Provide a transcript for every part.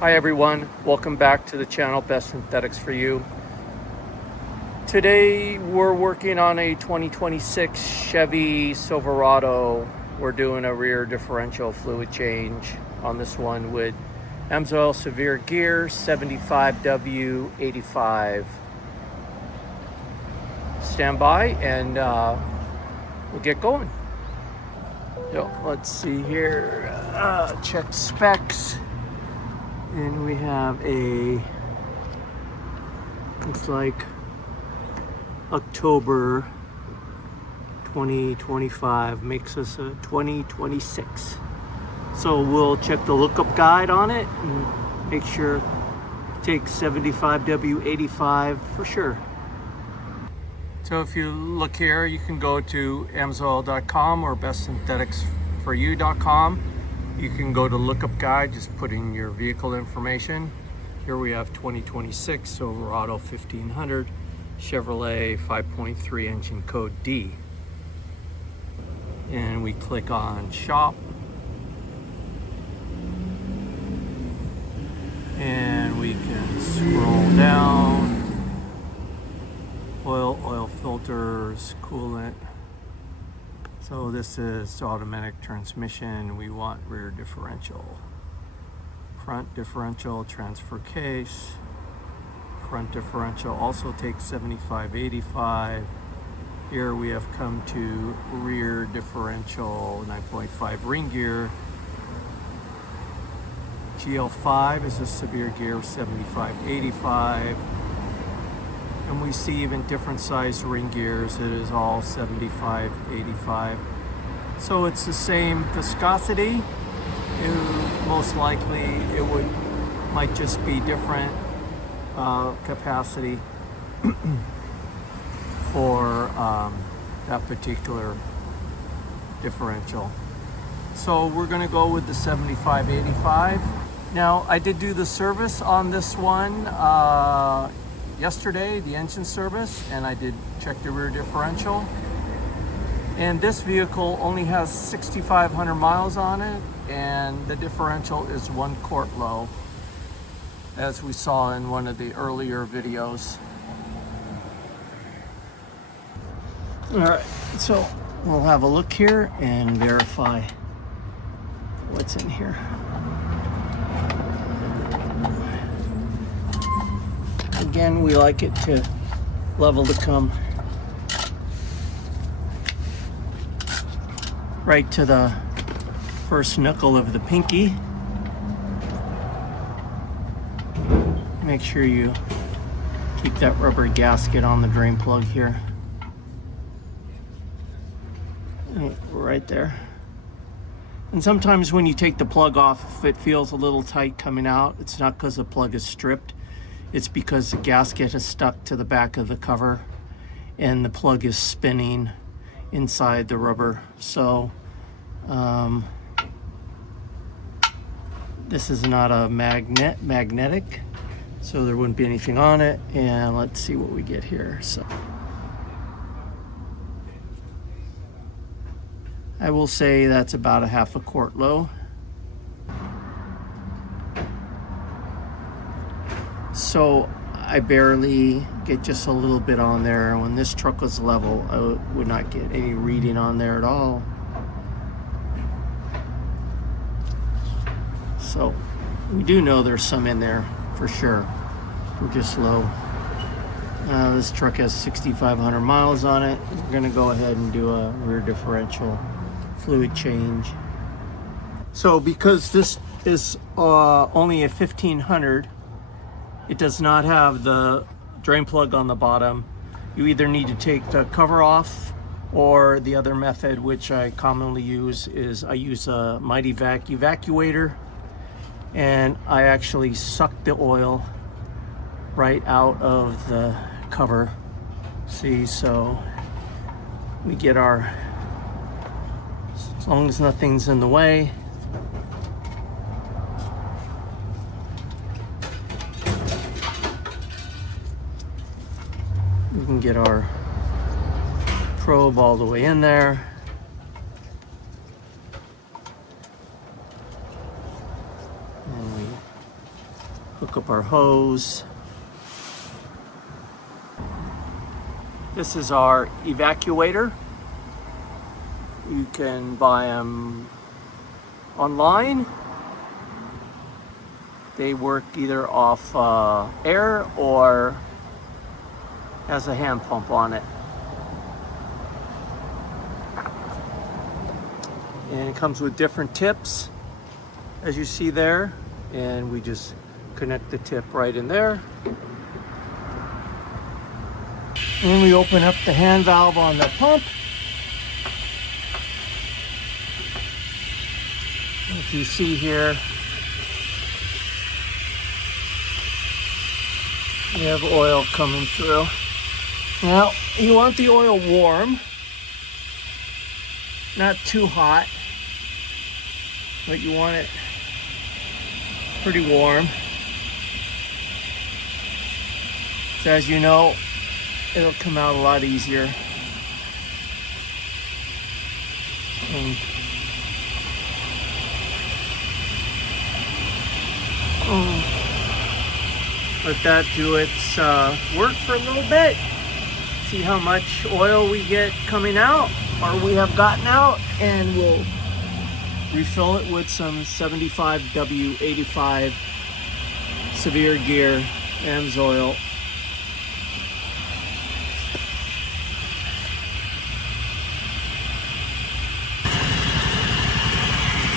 Hi everyone, welcome back to the channel Best Synthetics for You. Today we're working on a 2026 Chevy Silverado. We're doing a rear differential fluid change on this one with AMSOIL Severe Gear 75W85. Stand by and we'll get going. So let's see here, check specs. And we have a, looks like October 2025, makes us a 2026. So we'll check the lookup guide on it and make sure it takes 75W85 for sure. So if you look here, you can go to AMSOIL.com or bestsyntheticsforyou.com. You can go to Lookup Guide, just put in your vehicle information. Here we have 2026 Silverado 1500 Chevrolet 5.3 engine code D. And we click on Shop. And we can scroll down. Oil filters, coolant. So this is automatic transmission. We want rear differential. Front differential, transfer case. Front differential also takes 75/85. Here we have come to rear differential 9.5 ring gear. GL5 is a severe gear 75/85. And we see even different size ring gears. It is all 75/85. So it's the same viscosity. Most likely it might just be different capacity for that particular differential. So we're going to go with the 75/85. Now I did do the service on this one yesterday, the engine service, and I did check the rear differential. And this vehicle only has 6,500 miles on it, and the differential is 1 quart low, as we saw in one of the earlier videos. All right, so we'll have a look here and verify what's in here. Again, we like it to level to come right to the first knuckle of the pinky. Make sure you keep that rubber gasket on the drain plug here. Right there. And sometimes when you take the plug off, if it feels a little tight coming out, it's not because the plug is stripped. It's because the gasket is stuck to the back of the cover and the plug is spinning inside the rubber. So this is not a magnetic, so there wouldn't be anything on it. And let's see what we get here. So I will say that's about a 1/2 quart low. So I barely get just a little bit on there. When this truck was level, I would not get any reading on there at all. So we do know there's some in there for sure. We're just low. This truck has 6,500 miles on it. We're gonna go ahead and do a rear differential fluid change. So because this is only a 1500, it does not have the drain plug on the bottom. You either need to take the cover off, or the other method, which I commonly use, is I use a Mighty evacuator, and I actually suck the oil right out of the cover. See, so we get our, as long as nothing's in the way, we can get our probe all the way in there. And we Hook up our hose. This is our evacuator. You can buy them online. They work either off air or has a hand pump on it. And it comes with different tips, as you see there. And we just connect the tip right in there. And we open up the hand valve on the pump. If you see here, you have oil coming through. Now, you want the oil warm, not too hot, but you want it pretty warm. So as you know, it'll come out a lot easier. And let that do its work for a little bit. See how much oil we get coming out, or we have gotten out, and we'll refill it with some 75W85 Severe Gear AMSOIL.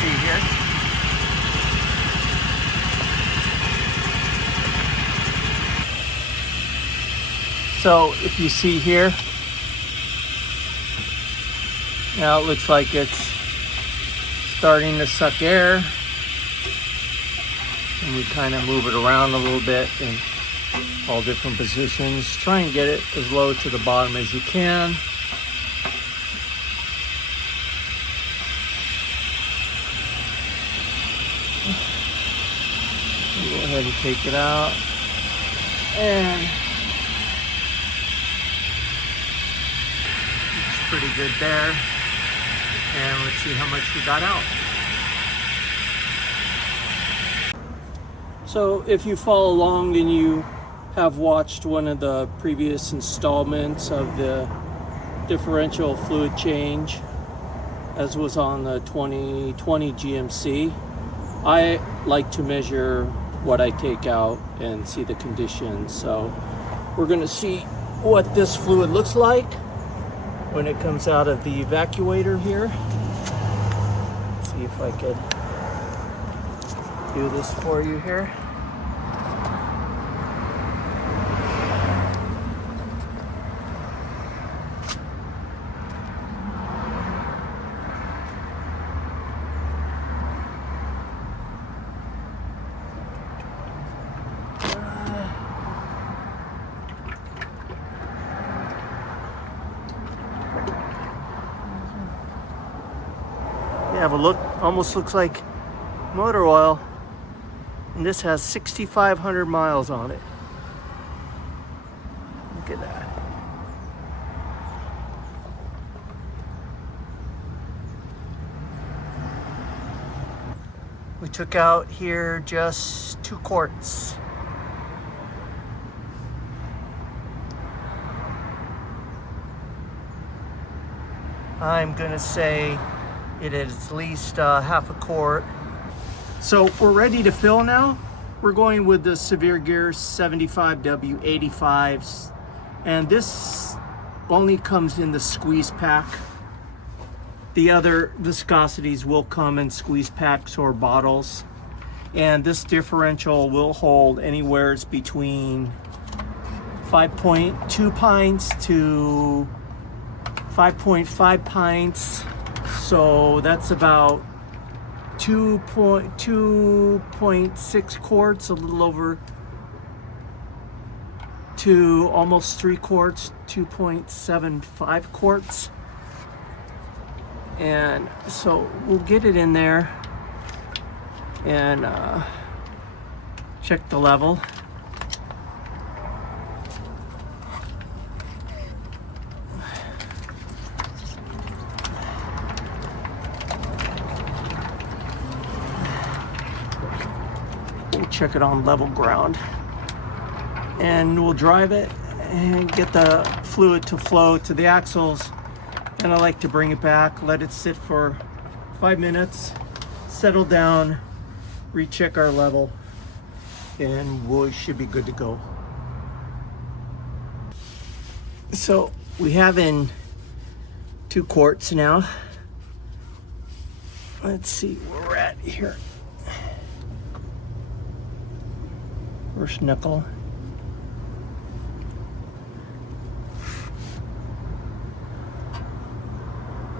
See here. So if you see here, now it looks like it's starting to suck air, and we kind of move it around a little bit in all different positions. Try and get it as low to the bottom as you can. Go ahead and take it out, and it's pretty good there. And let's see how much we got out. So if you follow along, then you have watched one of the previous installments of the differential fluid change, as was on the 2020 GMC. I like to measure what I take out and see the conditions. So we're going to see what this fluid looks like when it comes out of the evacuator here. See if I could do this for you here. Have a look, almost looks like motor oil, and this has 6,500 miles on it. Look at that. We took out here just 2 quarts. I'm gonna say it is at least half a quart. So we're ready to fill now. We're going with the Severe Gear 75W85s, and this only comes in the squeeze pack. The other viscosities will come in squeeze packs or bottles, and this differential will hold anywhere between 5.2 pints to 5.5 pints. So that's about 2.6 quarts, a little over to almost 3 quarts, 2.75 quarts. And so we'll get it in there and check the level. check it on level ground. And we'll drive it and get the fluid to flow to the axles. And I like to bring it back, let it sit for 5 minutes, settle down, recheck our level, and we should be good to go. So we have in 2 quarts now. Let's see where we're at here. First knuckle.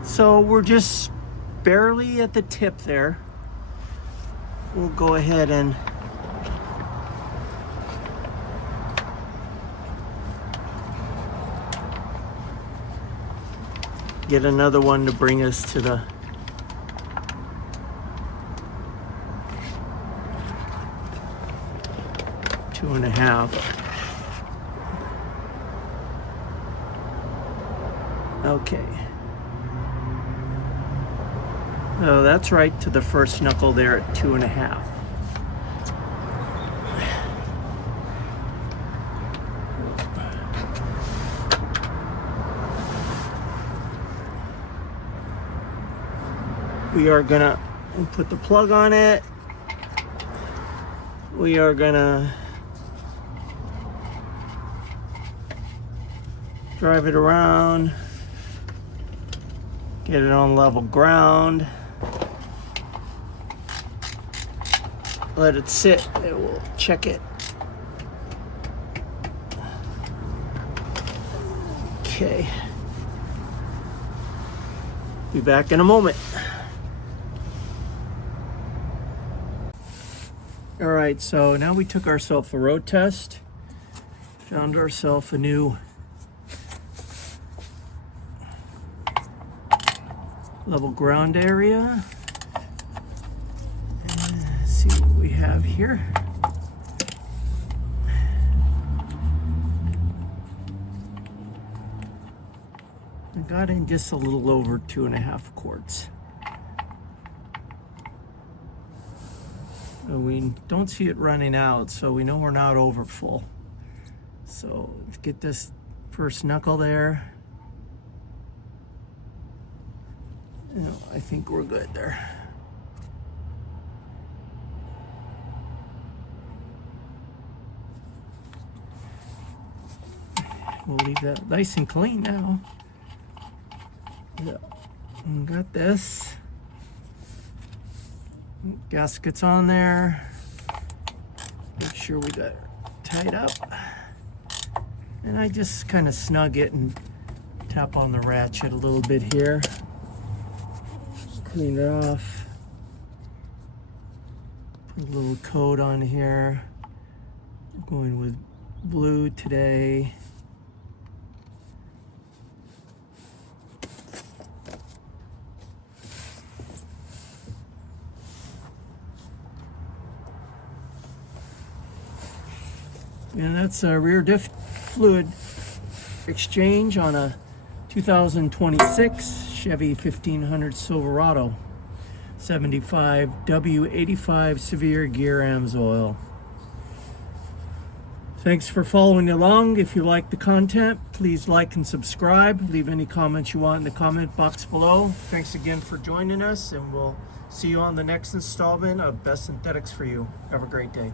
So we're just barely at the tip there. We'll go ahead and get another one to bring us to the two and a half. Okay. Oh, that's right to the first knuckle there at 2.5. We are gonna put the plug on it. We are gonna drive it around, get it on level ground. Let it sit, and we'll check it. Okay. Be back in a moment. All right, so now we took ourselves a road test, found ourselves a new level ground area. See what we have here. I got in just a little over 2.5 quarts. We don't see it running out, so we know we're not over full. So let's get this first knuckle there. I think we're good there. We'll leave that nice and clean now. Yeah, we got this. Gaskets on there. Make sure we got it tied up. And I just kind of snug it and tap on the ratchet a little bit here. Clean it off. Put a little coat on here. I'm going with blue today. And that's a rear diff fluid exchange on a 2026 Chevy 1500 Silverado 75 W85 Severe Gear AMSOIL. Thanks for following along. If you like the content, please like and subscribe. Leave any comments you want in the comment box below. Thanks again for joining us, and we'll see you on the next installment of Best Synthetics for You. Have a great day.